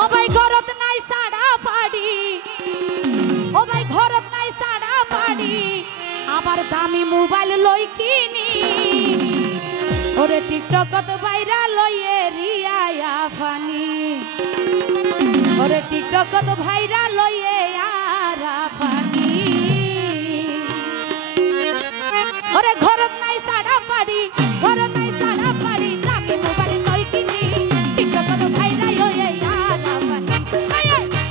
ও ভাই ঘরত নাই সাড়া ফাড়ি, ও ভাই ঘরত নাই সাড়া ফাড়ি, আবার দামি মোবাইল লই কিনি। ওরে টিকটকত ভাইরাল লইয়ে রিয়া ফানি, ওরে টিকটকত ভাইরাল লইয়ে আরা ফানি। ওরে ঘরত নাই সাড়া ফাড়ি, ঘরত নাই সাড়া ফাড়ি, দামি মোবাইল লই কিনি। টিকটকত ভাইরাল লইয়ে আরা ফানি,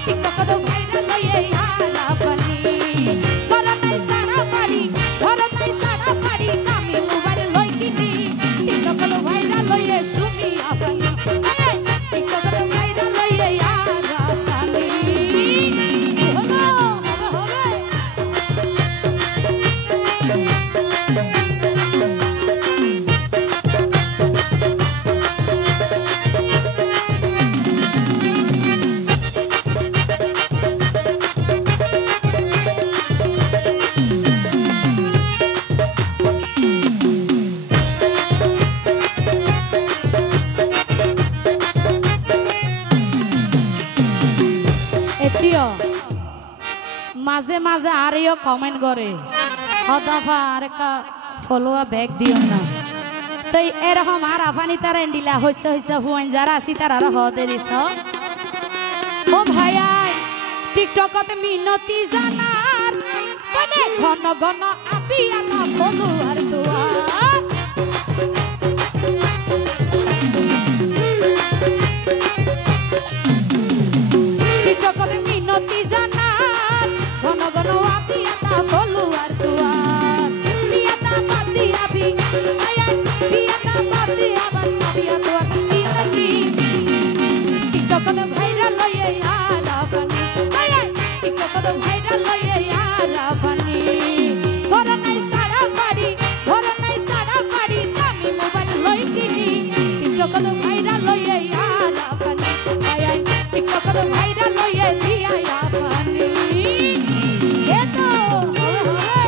টিকটকত ভাইরাল লইয়ে আরা ফানি। ঘরত নাই সাড়া ফাড়ি, ঘরত নাই সাড়া ফাড়ি, দামি মোবাইল লই কিনি। টিকটকত ভাইরাল লইয়ে সুমি আফানি, টিকটকত ভাইরাল লইয়ে আরা ফানি। হলো হবে মাঝে মাঝে আরেও কমেন্ট করে হদাফা আর একটা ফলোয়া ব্যাগ দিও না। তো এরকম আর আফানি তারা এন্ডিলা হইছে হইছে হুয়াইন যারা আছি তারা হদে দিছ। ও ভাইয়াই টিকটকতে মিনতি জানার মানে ঘন ঘন আপিয়া না ফলোয়ার দোয়া। টিকটকতে মিনতি জানার ঘন ঘন আপিয়া না ফলোয়ার দোয়া। বিয়াটা বাদি আবি আয়া বিয়াটা বাদি আবার আপিয়া দোয়া মিনতি। টিকটকতে ভাইরাল লইয়ে আরা ফানি, আয়া টিকটকতে ভাইরাল লইয়ে আরা ফানি। ঘর নাই সাড়া ফাড়ি, ঘর নাই সাড়া ফাড়ি, দামি মোবাইল লই কিনি। টিকটকতে ভাইরাল লইয়ে আরা ফানি, আয়া টিকটকতে ভাইরাল লইয়ে দিয়া ফানি। এ তো হবে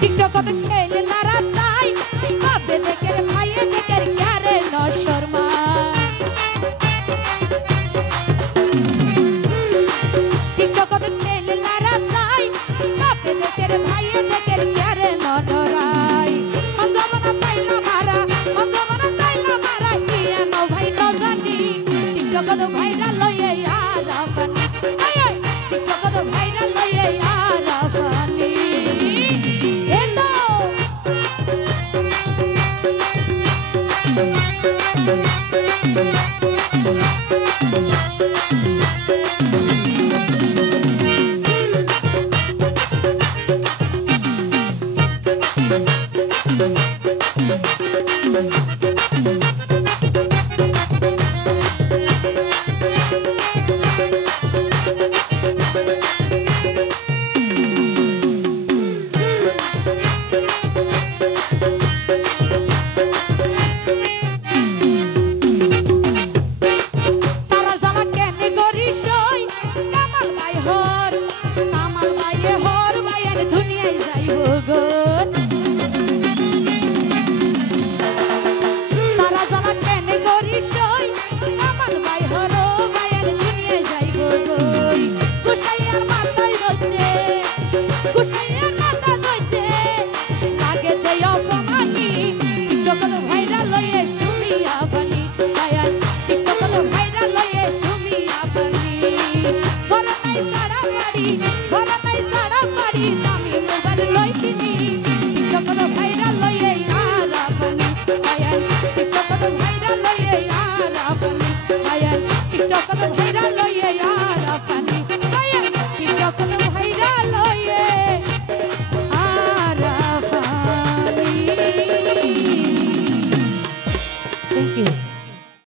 টিকটকতে খেলে নারা তাই বাপে দেখে ভাইয়ে দেখে ক্যারে ন শর্মা। টিকটকতে খেলে নারা তাই বাপে দেখে ভাইয়ে দেখে ক্যারে ন ডরাই। অঙ্গমনা তাইলা মারা, অঙ্গমনা তাইলা মারা, ইয়া ন ভাই ন জানি। টিকটকতে ভাইরাল লইয়ে আরা ফানি, টিকটকতে ভাইরাল লইয়ে আরা ফানি। TikTok